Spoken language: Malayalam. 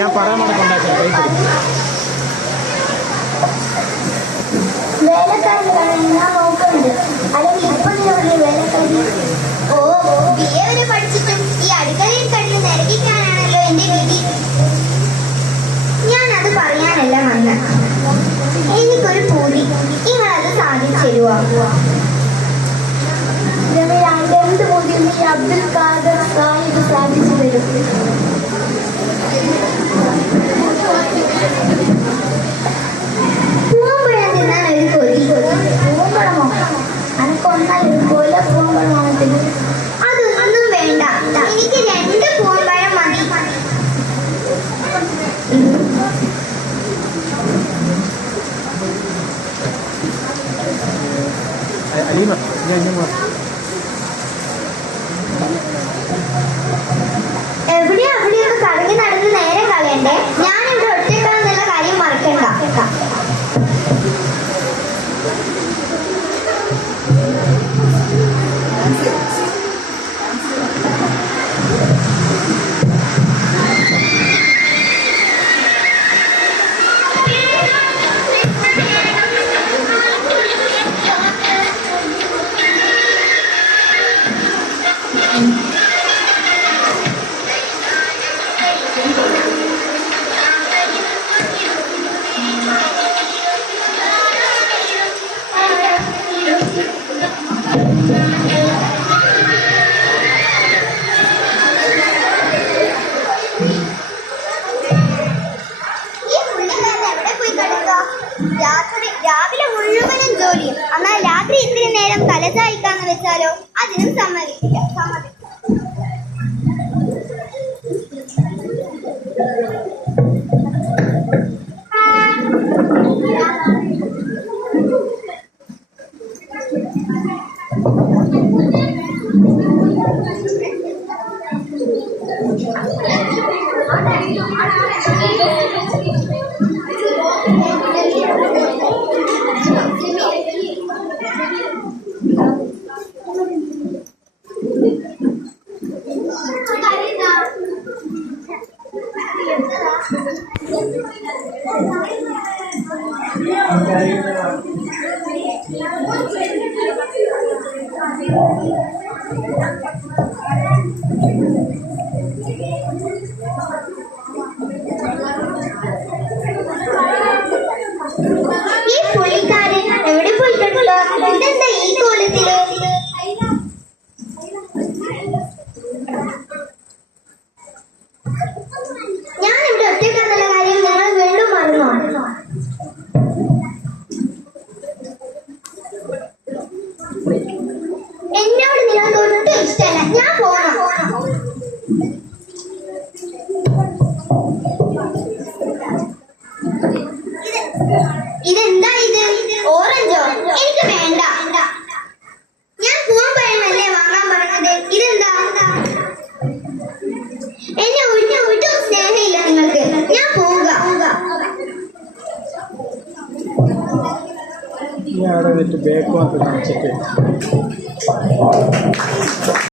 ഞാൻ പറയാൻ വേലക്കാരി ഞാൻ നോക്കുന്നുണ്ട്. അല്ലെങ്കിൽ ഇപ്പൊ വേലക്കാരി. ഓ, BA വരെ പഠിച്ചിട്ടും ഈ അടുക്കളയിൽ കടന്ന് നിരകിക്കാനാണല്ലോ എന്റെ വിധി. ഞാനത് പറയാനല്ല വന്ന്. എനിക്കൊരു പൂതി, നിങ്ങളത് സാധിച്ചു തരുവോ? എന്ത് പൂതി ഈ അബ്ദുൽ ഖാദർ സാഹിബ് സാധിച്ചു തരും? പൂമ്പഴം തിന്നാൻ ഒരു കൊതി. പൂമ്പഴമോ? അനക്കൊന്നായി പോലെ പൂമ്പഴമാണ് തിന്നു. അതൊന്നും വേണ്ട, എനിക്ക് 2 പൂമ്പഴം മതി. എവിടെയൊക്കെ കറങ്ങി നടന്ന് നേരെ കളയണ്ടേ? ഞാനിവിടെ ഒറ്റക്കാന്നുള്ള കാര്യം മറക്കണ്ട. രാവിലെ മുഴുവനും ജോലിയും, എന്നാൽ രാത്രി ഇത്തിരി നേരം തലചായ്ക്കാന്ന് വെച്ചാലോ? അതിനും സമ്മതിക്കില്ല. ഈ പുള്ളിക്കാരൻ എവിടെ പോയിട്ടുണ്ടോ? ഇതെന്താ ഈ കോലത്തില്? ഞാനിവിടെ ഒറ്റക്കെന്നുള്ള കാര്യം നിങ്ങൾ വീണ്ടും മറന്നോ? എന്നോട് നിങ്ങൾക്ക് ഒട്ടും ഇഷ്ടമല്ല. ഞാൻ പോണം. ഇതെന്താ ഇത്? ഓറഞ്ചോ? എനിക്ക് വേണ്ട. ഞാൻ പൂമ്പഴമല്ലേ വാങ്ങാൻ പറഞ്ഞത്. ഇതെന്താ? എന്നെ ഒട്ടും സ്നേഹമില്ല നിങ്ങൾക്ക്. ഞാൻ പോവുക. ബേക്ക്